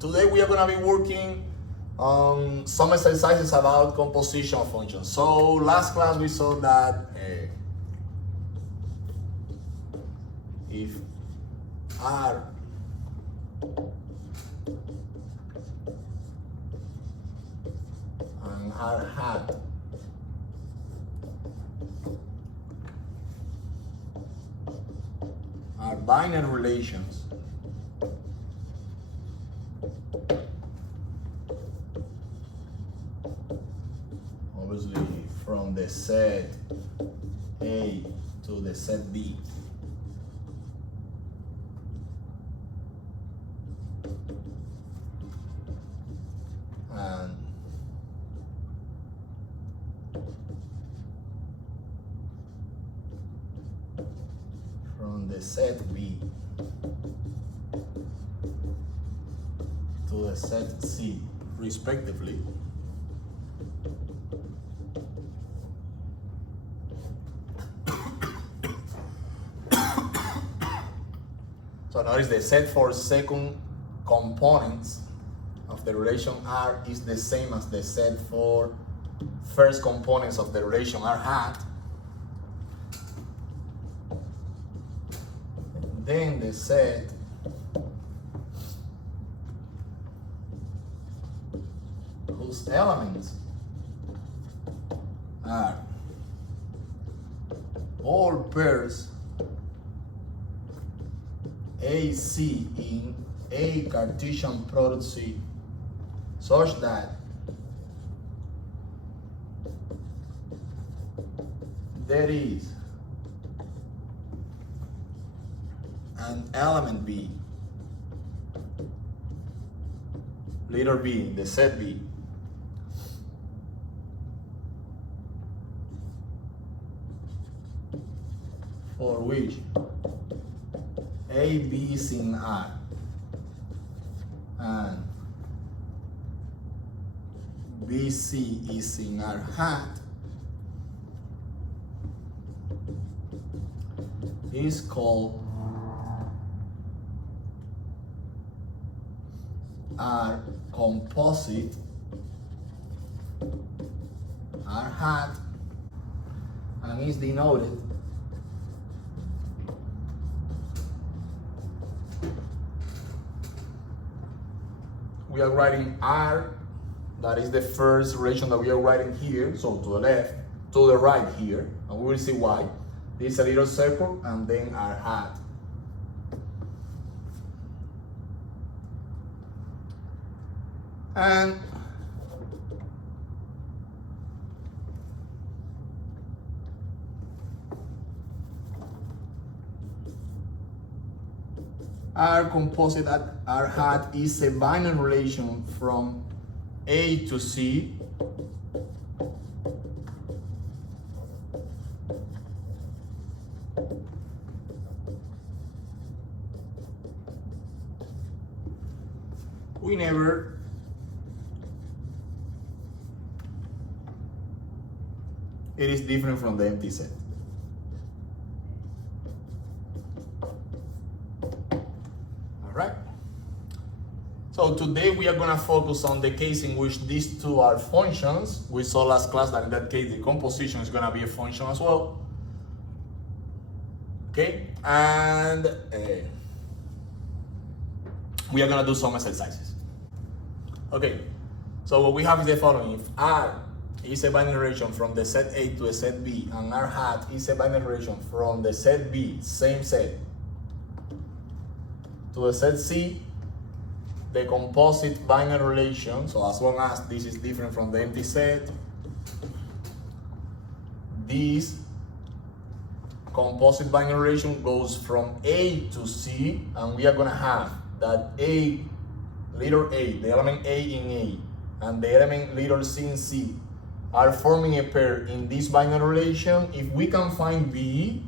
today we are going to be working on some exercises about composition functions. So last class we saw that if R and R hat are binary relations, obviously from the set A to the set B, and from the set B to the set C, respectively. So notice the set for second components of the relation R is the same as the set for first components of the relation R hat. Then the set whose elements are all pairs AC in A Cartesian product C such that there is an element B, letter B, the set B, for which AB is in R and BC is in R hat, is called R composite R hat, and is denoted we are writing R, that is the first relation that we are writing here, so to the left, to the right here, and we will see why. This is a little circle and then R hat. And R composite at R hat is a binary relation from A to C whenever it is different from the empty set. Right? So today we are going to focus on the case in which these two are functions. We saw last class that in that case the composition is going to be a function as well. Okay? And we are going to do some exercises. Okay, so what we have is the following. If R is a binary relation from the set A to the set B, and R hat is a binary relation from the set B, same set, to the set C, the composite binary relation, so as long as this is different from the empty set, this composite binary relation goes from A to C, and we are going to have that A, letter A, the element A in A, and the element letter C in C are forming a pair in this binary relation if we can find B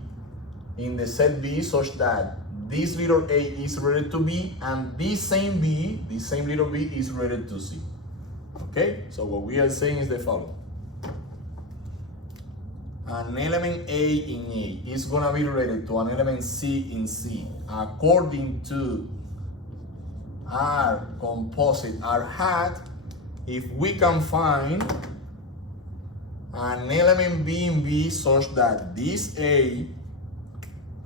in the set B such that this letter A is related to B and this same B, this same letter B is related to C. Okay, so what we are saying is the following. An element A in A is going to be related to an element C in C according to R composite R hat, if we can find an element B in B such that this A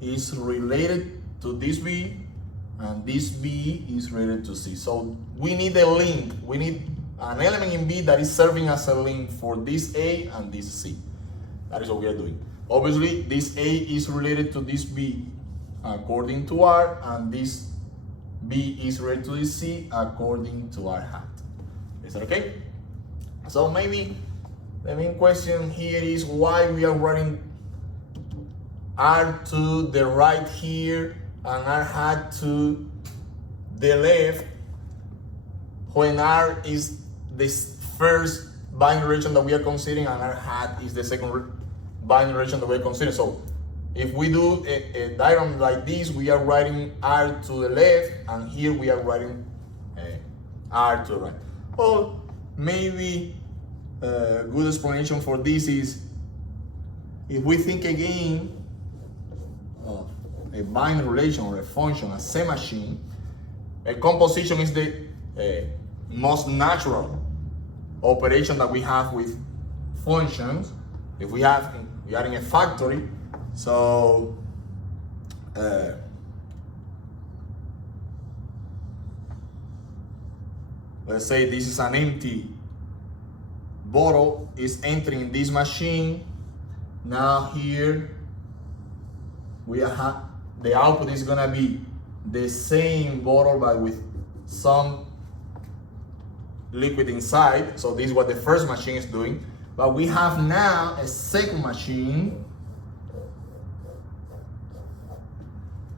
is related to this B and this B is related to C. So we need a link. We need an element in B that is serving as a link for this A and this C. That is what we are doing. Obviously, this A is related to this B according to R, and this B is related to this C according to R hat. Is that okay? So maybe the main question here is why we are writing R to the right here and R hat to the left when R is the first binary relation that we are considering and R hat is the second binary relation that we are considering. So if we do a diagram like this, we are writing R to the left, and here we are writing R to the right. Well, maybe a good explanation for this is if we think again of a binary relation or a function, a semi-machine, a composition is the most natural operation that we have with functions. If we are in a factory, so let's say this is an empty bottle is entering this machine. Now here we have the output is gonna be the same bottle but with some liquid inside. So this is what the first machine is doing. But we have now a second machine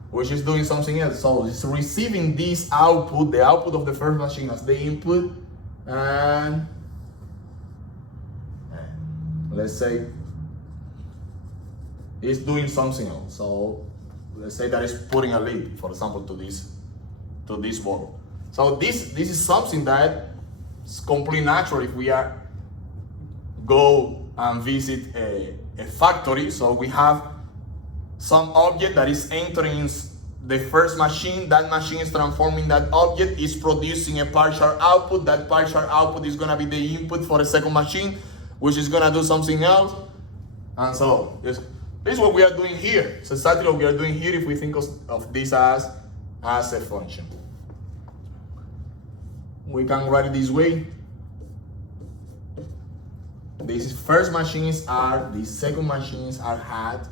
which is doing something else. So it's receiving this output, the output of the first machine as the input, and let's say it's doing something else. So let's say that it's putting a lid, for example, to this bottle. So this is something that is completely natural if we are go and visit a factory. So we have some object that is entering the first machine. That machine is transforming that object, is producing a partial output. That partial output is going to be the input for the second machine, which is going to do something else. And so this is what we are doing here. It's exactly what we are doing here if we think of this as a function. We can write it this way. This first machine is R, the second machine is R hat.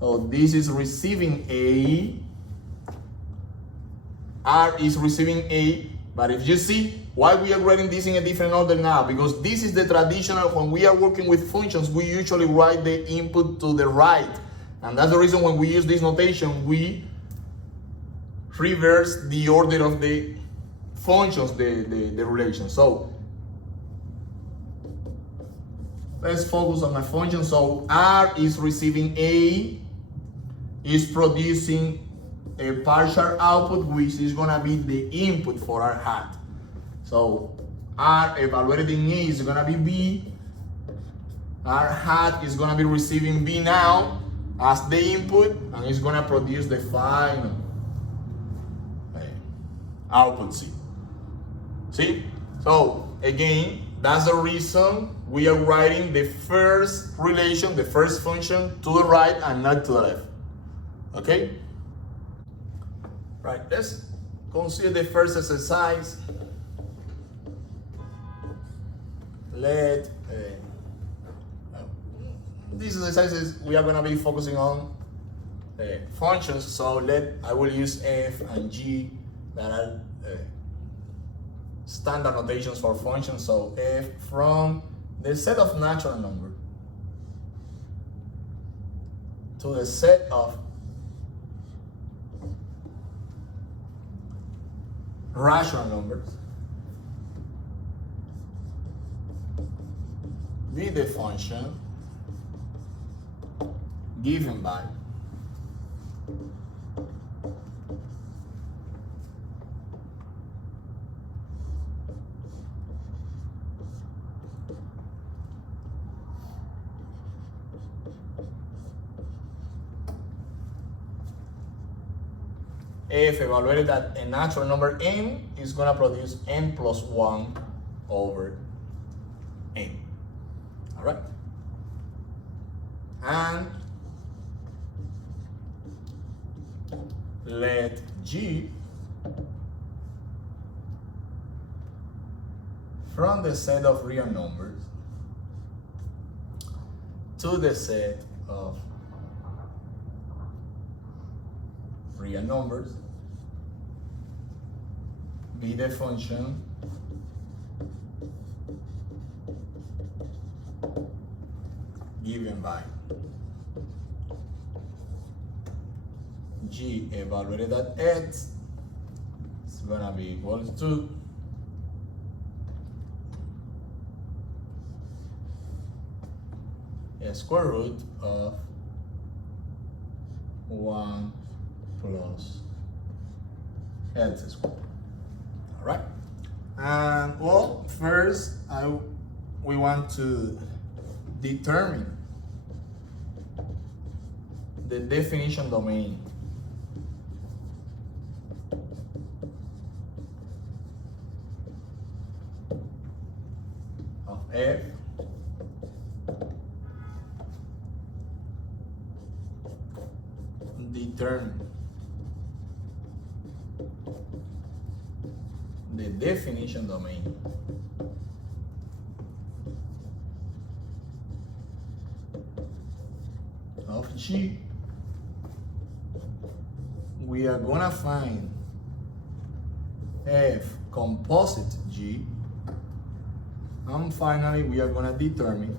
So this is receiving A, R is receiving A, but if you see why we are writing this in a different order now, because this is the traditional, when we are working with functions, we usually write the input to the right. And that's the reason when we use this notation, we reverse the order of the functions, the relation. So let's focus on my function. So R is receiving A, is producing a partial output, which is gonna be the input for R hat. So R evaluated in A is gonna be B. R hat is gonna be receiving B now as the input, and it's gonna produce the final output C. See? So again, that's the reason we are writing the first relation, the first function to the right and not to the left. Okay? Right, let's consider the first exercise. This exercise is we are going to be focusing on functions. So I will use F and G that are standard notations for functions. So F from the set of natural numbers to the set of rational numbers be the function given by f evaluated at a natural number n is going to produce n plus 1 over n. All right? And let G from the set of real numbers to the set of real numbers be the function given by G evaluated at x is gonna be equal to a square root of 1 plus x squared. All right. And well, first we want to determine the definition domain of f determine the definition domain of G. We are gonna find f composite G, and finally we are gonna determine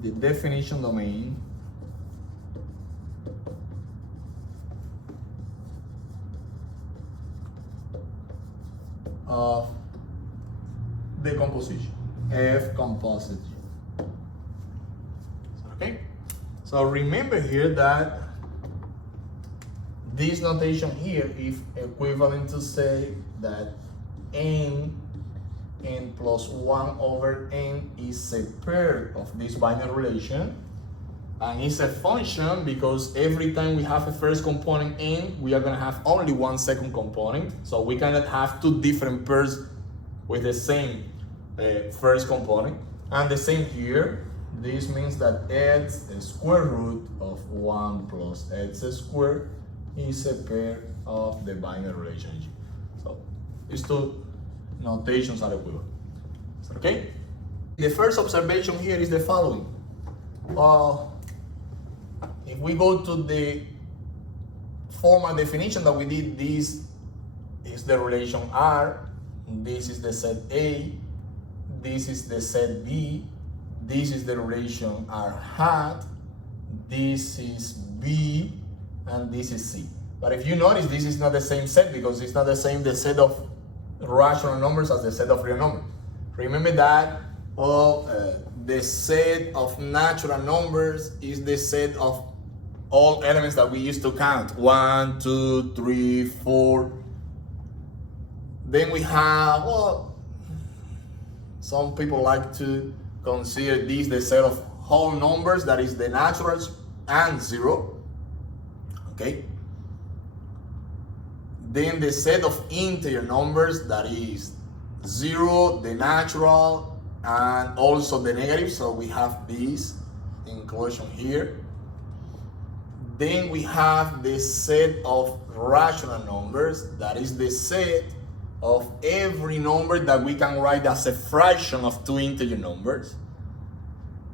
the definition domain of the composition, F composite G. Okay? So remember here that this notation here is equivalent to say that n plus 1 over n is a pair of this binary relation, and it's a function because every time we have a first component n, we are going to have only one second component, so we cannot have two different pairs with the same first component. And the same here, this means that x square root of 1 plus x squared is a pair of the binary relation G. So these two notations are equivalent. Okay? The first observation here is the following. If we go to the formal definition that we did, this is the relation R, this is the set A, this is the set B, this is the relation R hat, this is B, and this is C. But if you notice, this is not the same set because it's not the same the set of rational numbers as the set of real numbers. Remember that the set of natural numbers is the set of all elements that we used to count. 1, 2, 3, 4. Then we have, some people like to consider this the set of whole numbers, that is the naturals and 0. Okay? Then the set of integer numbers, that is 0, the natural, and also the negative. So we have this inclusion here. Then we have the set of rational numbers, that is the set of every number that we can write as a fraction of two integer numbers.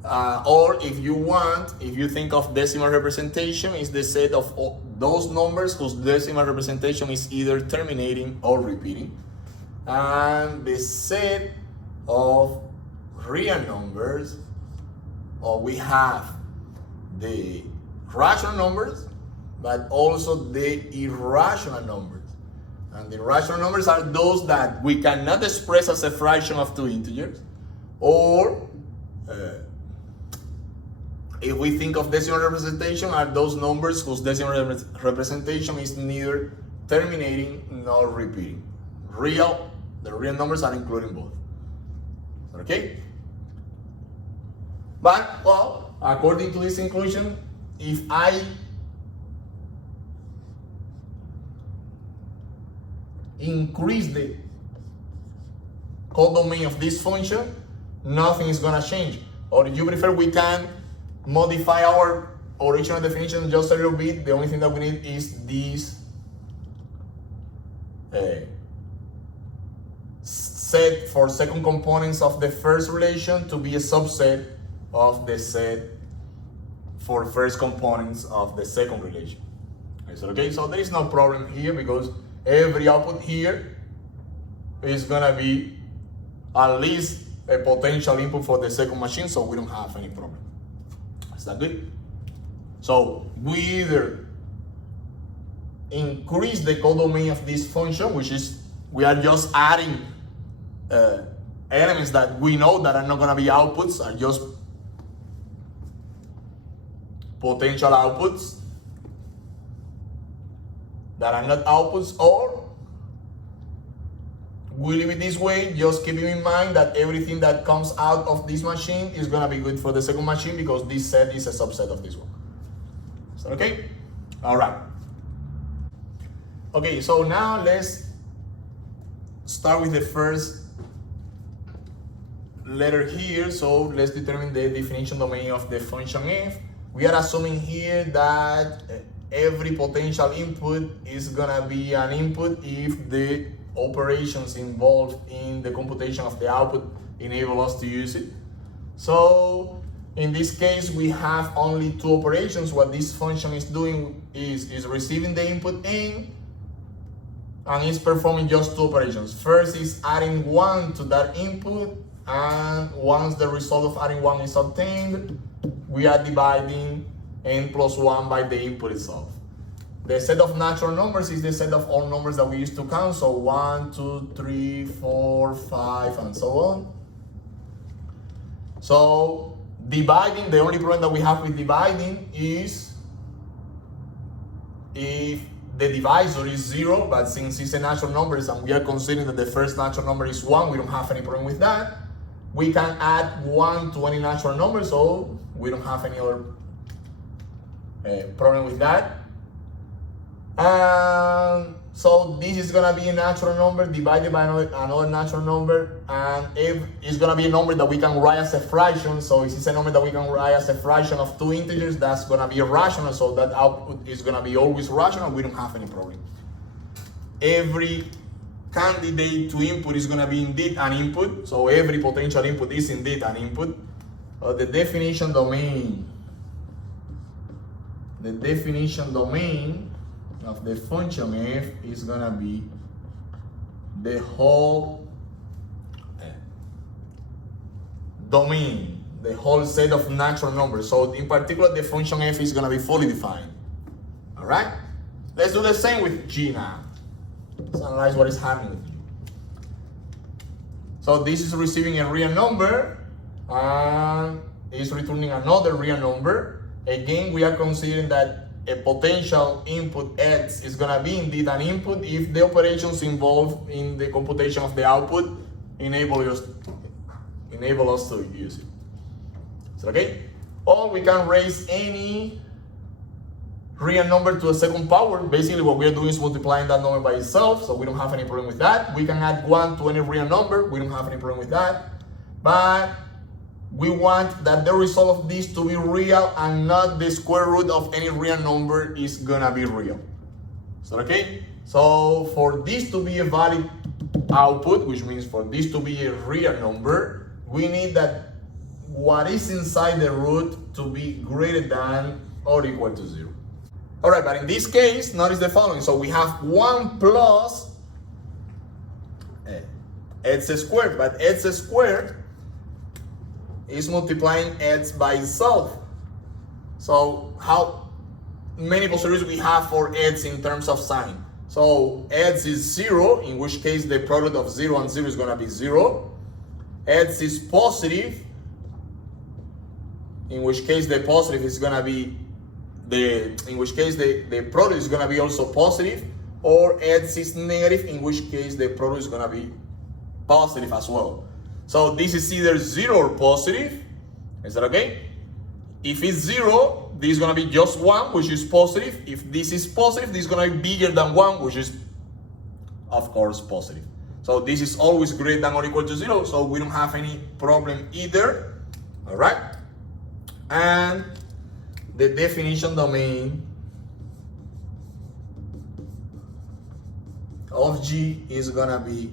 Or if you want, if you think of decimal representation, is the set of those numbers whose decimal representation is either terminating or repeating. And the set of real numbers, we have the rational numbers, but also the irrational numbers. And the irrational numbers are those that we cannot express as a fraction of two integers, or if we think of decimal representation, are those numbers whose decimal representation is neither terminating nor repeating. The real numbers are including both. Okay? But, according to this inclusion, if I increase the codomain of this function, nothing is gonna change. Or if you prefer, we can modify our original definition just a little bit. The only thing that we need is this set for second components of the first relation to be a subset of the set for first components of the second relation. Is that okay? So there is no problem here because every output here is gonna be at least a potential input for the second machine, so we don't have any problem. Is that good? So we either increase the codomain of this function, which is we are just adding elements that we know that are not going to be outputs, are just potential outputs that are not outputs, or we leave it this way, just keeping in mind that everything that comes out of this machine is going to be good for the second machine because this set is a subset of this one. Is that okay? All right. Okay, so now let's start with the first letter here. So let's determine the definition domain of the function f. We are assuming here that every potential input is gonna be an input if the operations involved in the computation of the output enable us to use it. So in this case, we have only two operations. What this function is doing is receiving the input in, and it's performing just two operations. First is adding 1 to that input, and once the result of adding 1 is obtained, we are dividing n plus 1 by the input itself. The set of natural numbers is the set of all numbers that we used to count, so 1, 2, 3, 4, 5, and so on. So dividing, the only problem that we have with dividing is if the divisor is 0, but since it's a natural numbers and we are considering that the first natural number is 1, we don't have any problem with that. We can add 1 to any natural number, so we don't have any other problem with that. So this is gonna be a natural number divided by another natural number, and if it's gonna be a number that we can write as a fraction, so if it's a number that we can write as a fraction of two integers, that's gonna be rational, so that output is gonna be always rational. We don't have any problem. Every candidate to input is gonna be indeed an input, so every potential input is indeed an input. The definition domain of the function f is gonna be the whole domain, the whole set of natural numbers. So in particular, the function f is gonna be fully defined. All right? Let's do the same with g now. Let's analyze what is happening with g. So this is receiving a real number and is returning another real number. Again, we are considering that a potential input x is going to be indeed an input if the operations involved in the computation of the output enable us to use it. Is that okay? Or we can raise any real number to a second power. Basically what we are doing is multiplying that number by itself, so we don't have any problem with that. We can add 1 to any real number, we don't have any problem with that. But we want that the result of this to be real and not the square root of any real number is gonna be real. Is that okay? So for this to be a valid output, which means for this to be a real number, we need that what is inside the root to be greater than or equal to 0. All right, but in this case, notice the following. So we have 1 plus x squared, but x squared is multiplying x by itself. So how many possibilities we have for x in terms of sign? So x is 0, in which case the product of 0 and 0 is going to be 0. X is positive, in which case the positive is going to be the product is going to be also positive, or x is negative, in which case the product is going to be positive as well. So this is either 0 or positive. Is that okay? If it's 0, this is going to be just 1, which is positive. If this is positive, this is going to be bigger than 1, which is, of course, positive. So this is always greater than or equal to 0, so we don't have any problem either. All right? And the definition domain of G is going to be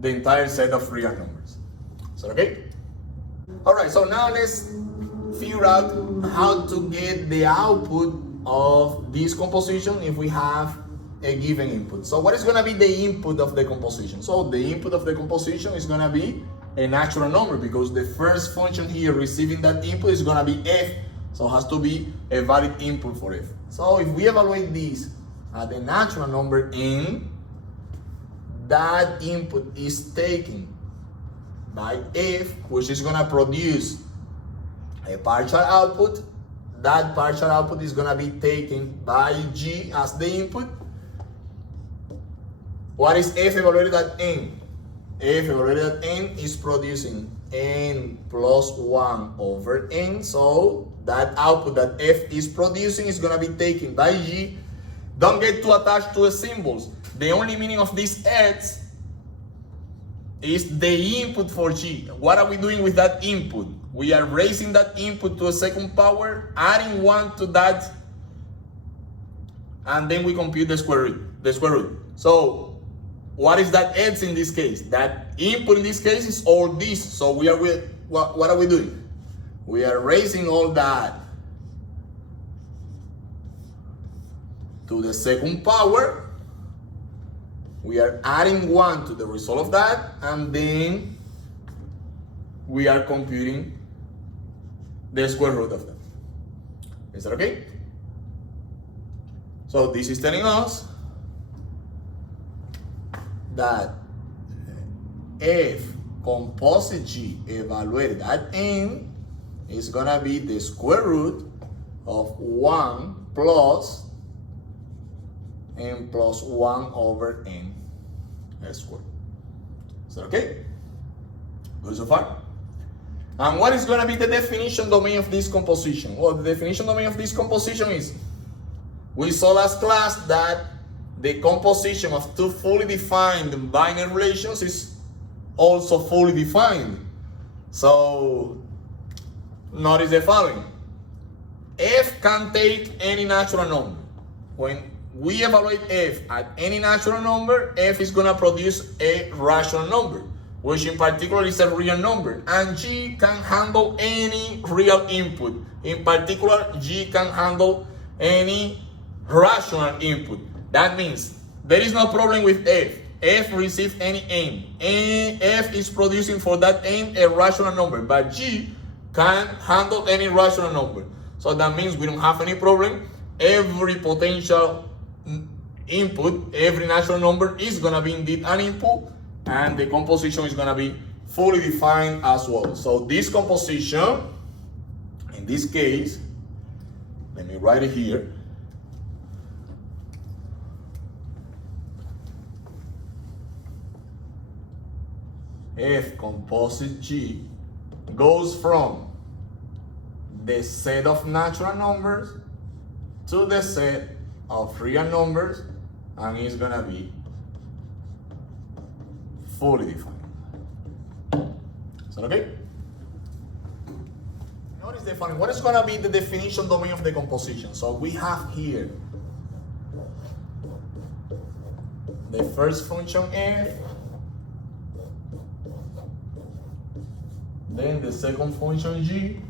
the entire set of real numbers. So, okay? All right, so now let's figure out how to get the output of this composition if we have a given input. So what is going to be the input of the composition? So the input of the composition is going to be a natural number, because the first function here receiving that input is going to be f, so it has to be a valid input for f. So if we evaluate this at a natural number n, that input is taken by f, which is going to produce a partial output. That partial output is going to be taken by g as the input. What is f evaluated at n? F evaluated at n is producing n plus 1 over n. So that output that f is producing is going to be taken by g. Don't get too attached to the symbols. The only meaning of this x is the input for g. What are we doing with that input? We are raising that input to a second power, adding 1 to that, and then we compute the square root. So what is that x in this case? That input in this case is all this. So we are with what are we doing? We are raising all that to the second power. We are adding 1 to the result of that, and then we are computing the square root of that. Is that okay? So this is telling us that f composite g evaluated at n is gonna be the square root of 1 plus n plus 1 over n squared. Is that okay? Good so far? And what is going to be the definition domain of this composition? Well, the definition domain of this composition is, we saw last class that the composition of two fully defined binary relations is also fully defined. So notice the following. F can take any natural number. When we evaluate f at any natural number, f is going to produce a rational number, which in particular is a real number. And g can handle any real input. In particular, g can handle any rational input. That means there is no problem with f. F receives any n. And f is producing for that n a rational number, but g can handle any rational number. So that means we don't have any problem. Every potential input, every natural number is going to be indeed an input, and the composition is going to be fully defined as well. So this composition, in this case, let me write it here. F composite G goes from the set of natural numbers to the set of real numbers, and it's gonna be fully defined. Is that okay? Notice the following. What is gonna be the definition domain of the composition? So we have here the first function f, then the second function g.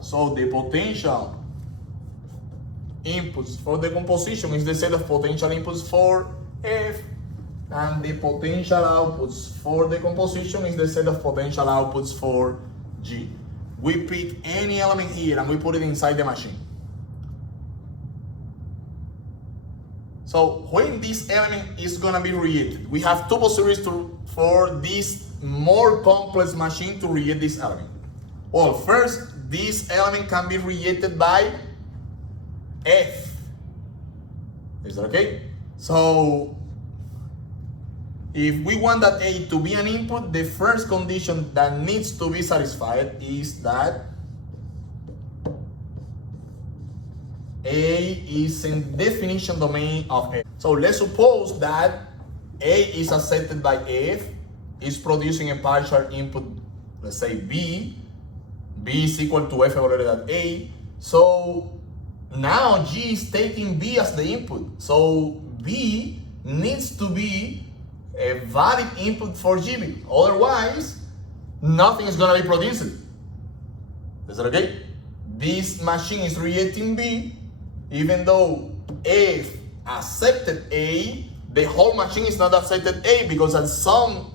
So the potential inputs for the composition is the set of potential inputs for f, and the potential outputs for the composition is the set of potential outputs for g. We pick any element here and we put it inside the machine. So when this element is going to be reacted, we have two possibilities for this more complex machine to react this element. Well, first, this element can be reacted by f. Is that okay? So if we want that A to be an input, the first condition that needs to be satisfied is that A is in definition domain of F. So let's suppose that A is accepted by F, is producing a partial input, let's say B is equal to F evaluated at A. So now G is taking B as the input. So B needs to be a valid input for GB. Otherwise, nothing is gonna be produced. Is that okay? This machine is rejecting B, even though F accepted A, the whole machine is not accepted A because at some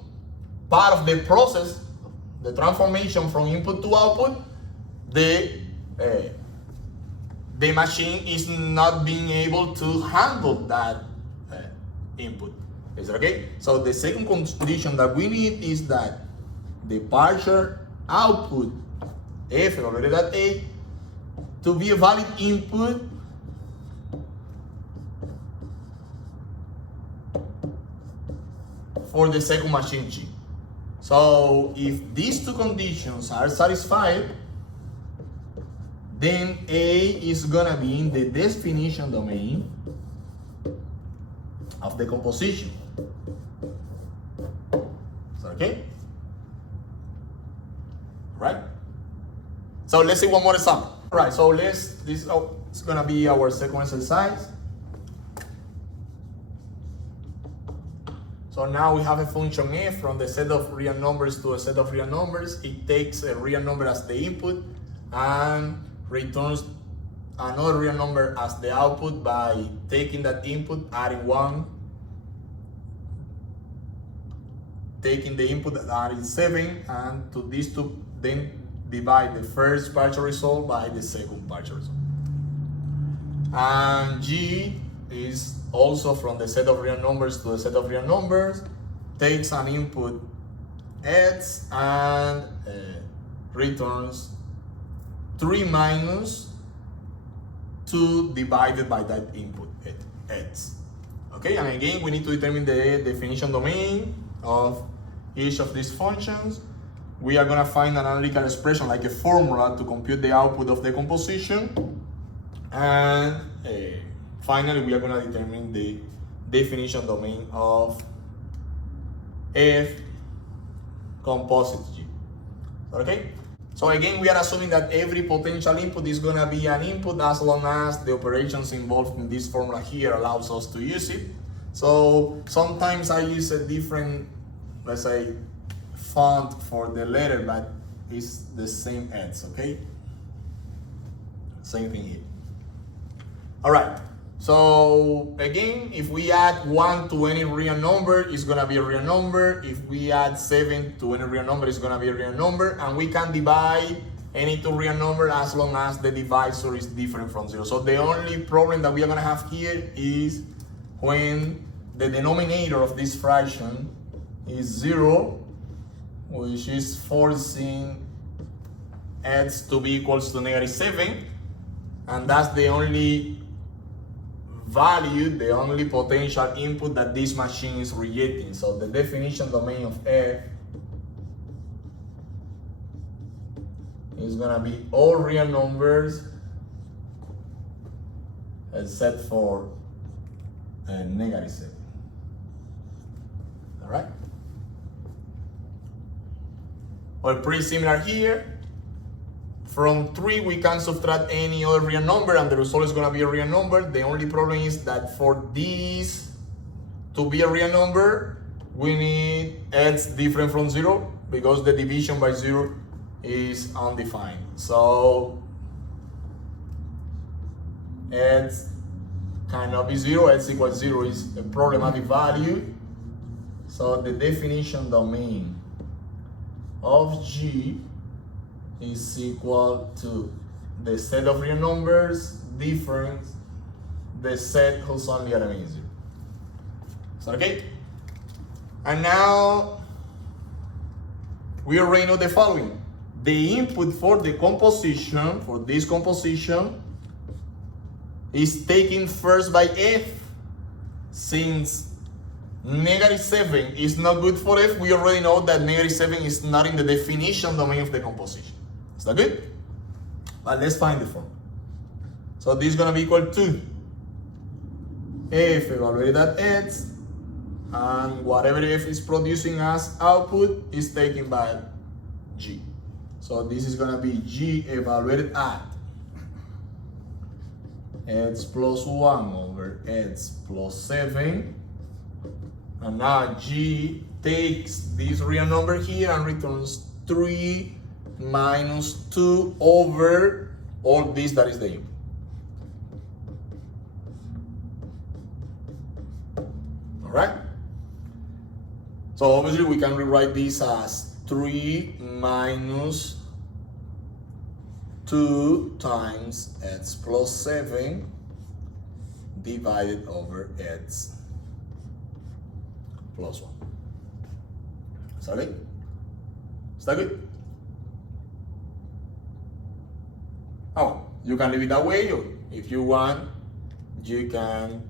part of the process, the transformation from input to output, the machine is not being able to handle that input. Is that okay? So the second condition that we need is that the partial output F evaluated at A to be a valid input for the second machine G. So if these two conditions are satisfied, then A is gonna be in the definition domain of the composition. Is that okay? Right? So let's see one more example. All right, so it's gonna be our second exercise. So now we have a function f from the set of real numbers to a set of real numbers. It takes a real number as the input and returns another real number as the output by taking that input, adding 1, taking the input and adding 7, and to these two then divide the first partial result by the second partial result. And G is also from the set of real numbers to a set of real numbers, takes an input x and returns 3 minus 2 divided by that input x. Okay, and again we need to determine the definition domain of each of these functions. We are gonna find an analytical expression like a formula to compute the output of the composition, and finally we are gonna determine the definition domain of F composite G. Okay? So again, we are assuming that every potential input is gonna be an input as long as the operations involved in this formula here allows us to use it. So sometimes I use a different, let's say, font for the letter, but it's the same ends, okay? Same thing here. All right. So again, if we add 1 to any real number, it's gonna be a real number. If we add 7 to any real number, it's gonna be a real number. And we can divide any two real number as long as the divisor is different from 0. So the only problem that we are gonna have here is when the denominator of this fraction is 0, which is forcing x to be equals to -7. And that's the only value, the only potential input that this machine is rejecting. So the definition domain of F is gonna be all real numbers except for -7. All right? Well, pretty similar here. From 3, we can subtract any other real number and the result is gonna be a real number. The only problem is that for this to be a real number, we need x different from 0 because the division by 0 is undefined. So x cannot be 0, x equals 0 is a problematic value. So the definition domain of G is equal to the set of real numbers different the set whose only element is 0. So okay? And now we already know the following. The input for the composition, for this composition, is taken first by F, since negative 7 is not good for f, we already know that negative 7 is not in the definition domain of the composition. Is that good? But let's find the form. So this is going to be equal to f evaluated at x, and whatever f is producing as output is taken by g. So this is going to be g evaluated at x plus 1 over x plus 7. And now g takes this real number here and returns 3 minus 2 over all this that is the input. Alright? So obviously we can rewrite this as 3 minus 2 times x plus 7 divided over x plus 1. Is that good? Is that good? Oh, you can leave it that way, or if you want, you can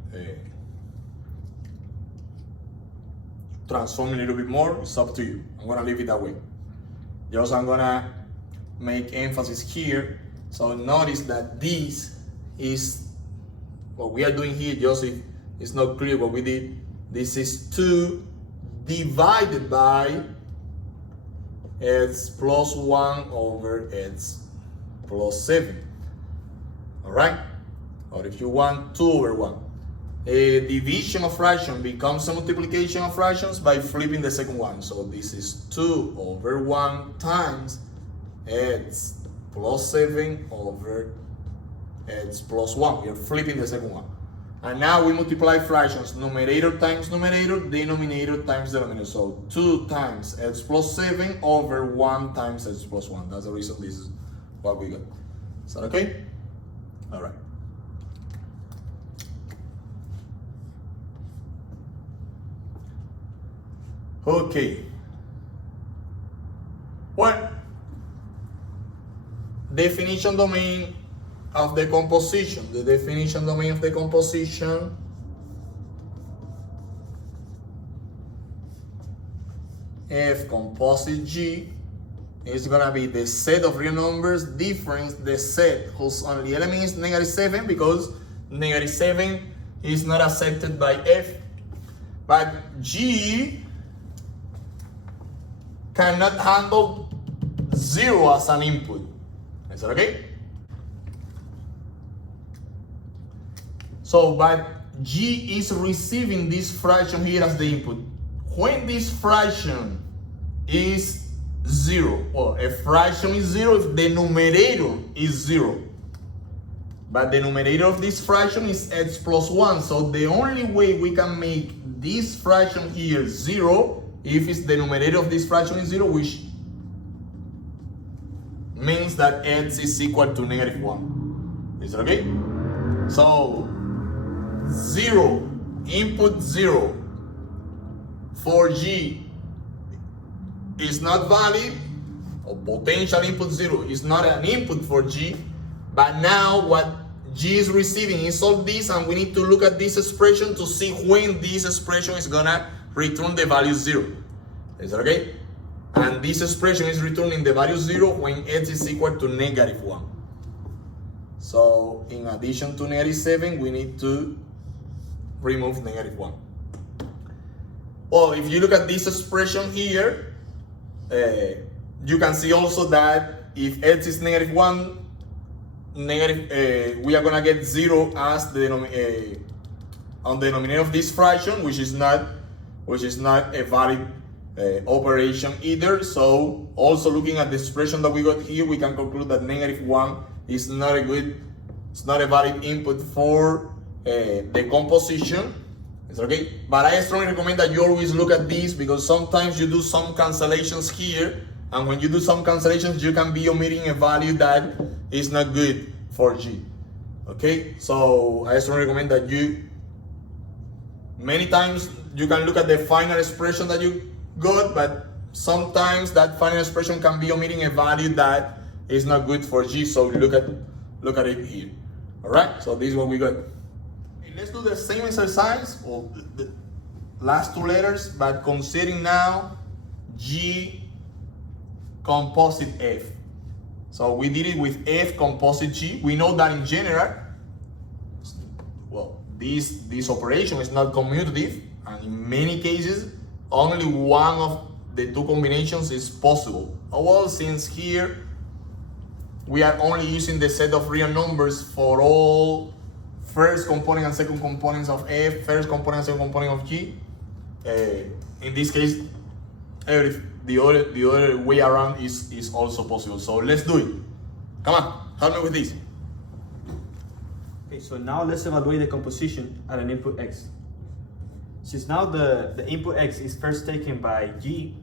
transform a little bit more. It's up to you. I'm gonna leave it that way. Just I'm gonna make emphasis here. So notice that this is what we are doing here. Just if it's not clear what we did, this is 2 divided by x plus 1 over x plus 7. Alright? Or if you want, 2 over 1. A division of fraction becomes a multiplication of fractions by flipping the second one. So this is 2 over 1 times x plus 7 over x plus 1. We are flipping the second one. And now we multiply fractions, numerator times numerator, denominator times denominator. So 2 times x plus 7 over 1 times x plus 1. That's the reason this is what we got. Is that okay? All right. Okay. Well, definition domain of the composition. The definition domain of the composition f composite g is gonna be the set of real numbers difference the set whose only element is negative 7, because negative 7 is not accepted by f, but g cannot handle 0 as an input. Is that okay? So, but g is receiving this fraction here as the input. When this fraction is 0, well, a fraction is 0 if the numerator is 0. But the numerator of this fraction is x plus 1. So the only way we can make this fraction here 0 if it's the numerator of this fraction is 0, which means that x is equal to negative 1. Is that okay? So 0, input 0 for g is not valid, or potential input 0 is not an input for g, but now what g is receiving is all this, and we need to look at this expression to see when this expression is gonna return the value 0. Is that okay? And this expression is returning the value 0 when x is equal to negative 1. So in addition to negative 7, we need to remove negative 1. Well, if you look at this expression here, you can see also that if x is negative 1, we are gonna get 0 as the on the denominator of this fraction, which is not a valid operation either. So also looking at the expression that we got here, we can conclude that negative 1 is not a valid input for the composition. It's okay, but I strongly recommend that you always look at this, because sometimes you do some cancellations here, and when you do some cancellations, you can be omitting a value that is not good for g. Okay, so I strongly recommend that many times you can look at the final expression that you got, but sometimes that final expression can be omitting a value that is not good for g. So look at it here. All right, so this is what we got. Let's do the same exercise. Well, last two letters, but considering now G composite F. So we did it with F composite G. We know that in general, well, this operation is not commutative, and in many cases, only one of the two combinations is possible. Well, since here we are only using the set of real numbers for all first component and second components of F, first component and second component of G. In this case, the other way around is also possible. So let's do it. Come on, help me with this. Okay, so now let's evaluate the composition at an input X. Since now the input X is first taken by G,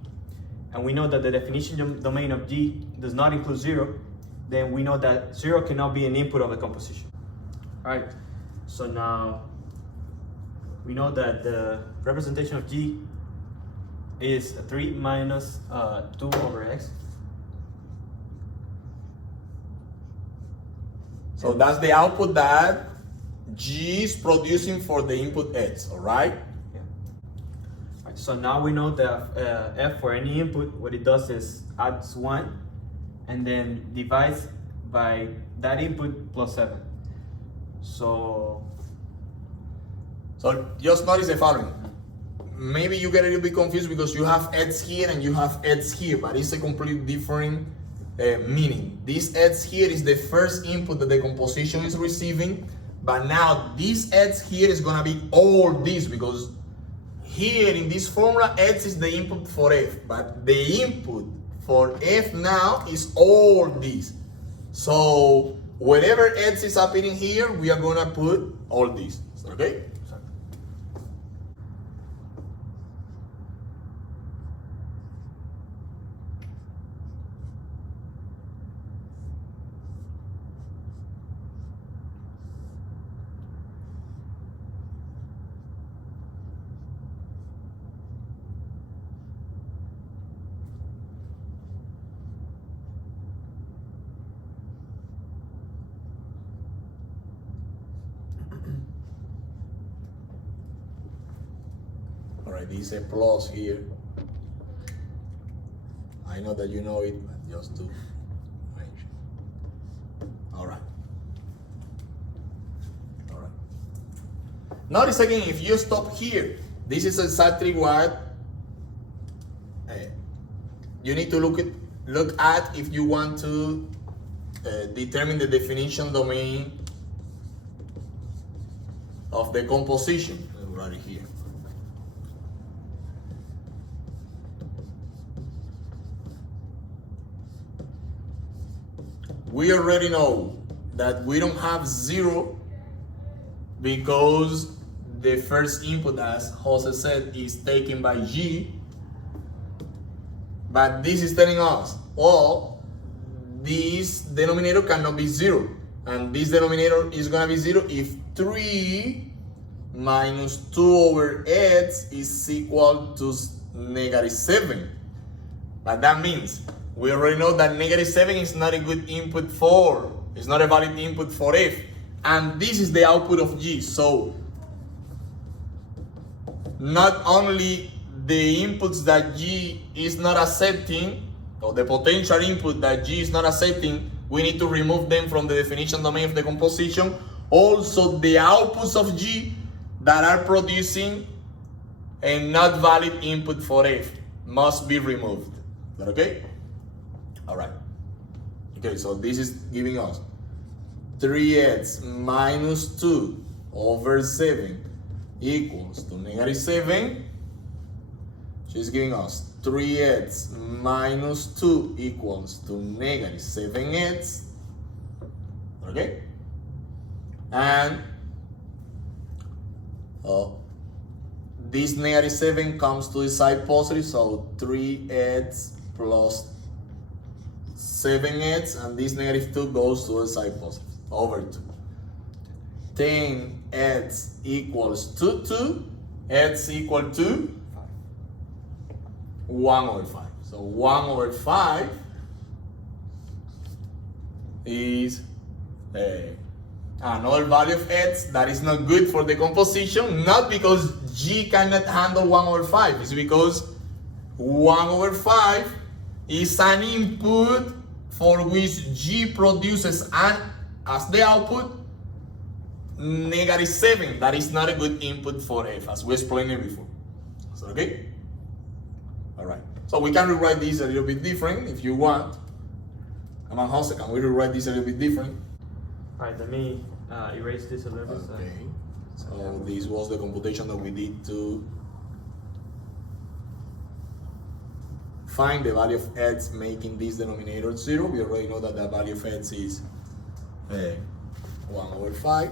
and we know that the definition domain of G does not include 0, then we know that 0 cannot be an input of the composition. All right, so now we know that the representation of G is 3 minus 2 over X. So that's the output that G is producing for the input X, all right? Yeah. All right, so now we know that F for any input, what it does is adds 1 and then divides by that input plus 7. So just notice the following. Maybe you get a little bit confused because you have X here and you have X here, but it's a completely different meaning. This X here is the first input that the composition is receiving, but now this X here is gonna be all this, because here in this formula X is the input for F, but the input for F now is all this. So whatever X is happening here, we are gonna put all this. Is that okay? Alright, this is a plus here. I know that you know it, but just to make sure. Alright. Alright. Notice again, if you stop here, this is exactly what you need to look at if you want to determine the definition domain of the composition. Right here. We already know that we don't have 0 because the first input, as Jose said, is taken by G. But this is telling us, well, this denominator cannot be 0. And this denominator is going to be 0 if 3 minus 2 over X is equal to -7. But that means we already know that -7 is not a good input for, it's not a valid input for F. And this is the output of G. So not only the inputs that G is not accepting, or the potential input that G is not accepting, we need to remove them from the definition domain of the composition. Also the outputs of G that are producing a not valid input for F must be removed. Is that okay? Alright. Okay, so this is giving us 3x minus 2 over 7 equals to -7. She's giving us 3x minus 2 equals to -7x. Okay? And this -7 comes to the side positive, so 3x plus 7x, and this -2 goes to the side positive, over 2. 10x equals to 2, x equal to 1 over 5. So 1 over 5 is another value of x that is not good for the composition, not because g cannot handle 1 over 5, it's because 1 over 5 is an input for which g produces as the output -7. That is not a good input for f, as we explained it before. So, okay? Alright. So we can rewrite this a little bit different if you want. Come on, Jose, can we rewrite this a little bit different? Alright, let me erase this a little bit. Okay. So this was the computation that we did to find the value of x, making this denominator 0. We already know that the value of x is 1 over 5.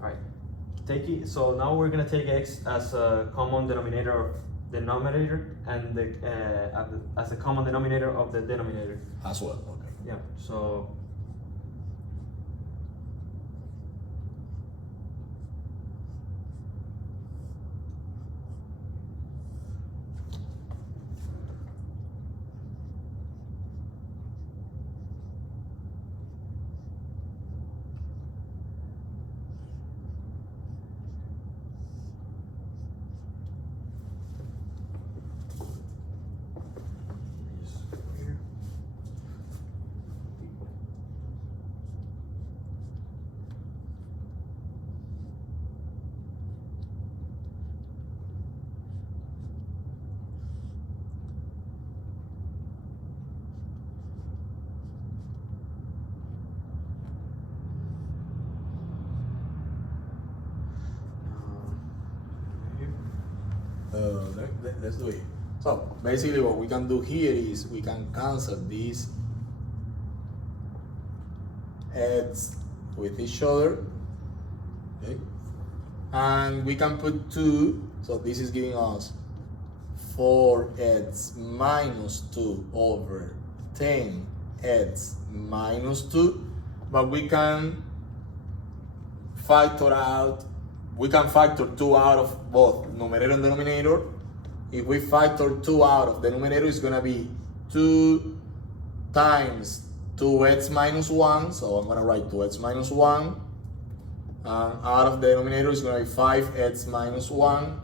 Alright. Take it. So now we're gonna take x as a common denominator of the numerator and the as a common denominator of the denominator. As well, okay. Yeah. So let's do it. So basically what we can do here is we can cancel these x with each other, okay? And we can put 2, so this is giving us 4x minus 2 over 10x minus 2, but we can factor 2 out of both numerator and denominator. If we factor 2 out of the numerator, it's gonna be 2 times 2x minus 1, so I'm gonna write 2x minus 1, and out of the denominator is gonna be 5x minus 1,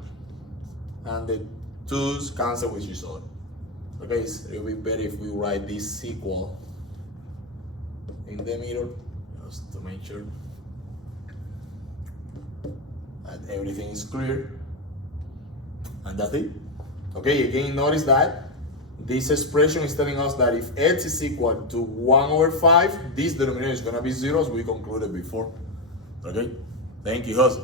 and the 2's cancel with each other. Okay, so it will be better if we write this equal in the middle, just to make sure that everything is clear. And that's it. Okay, again, notice that this expression is telling us that if x is equal to 1 over 5, this denominator is going to be 0, as we concluded before. Okay, thank you, Jose.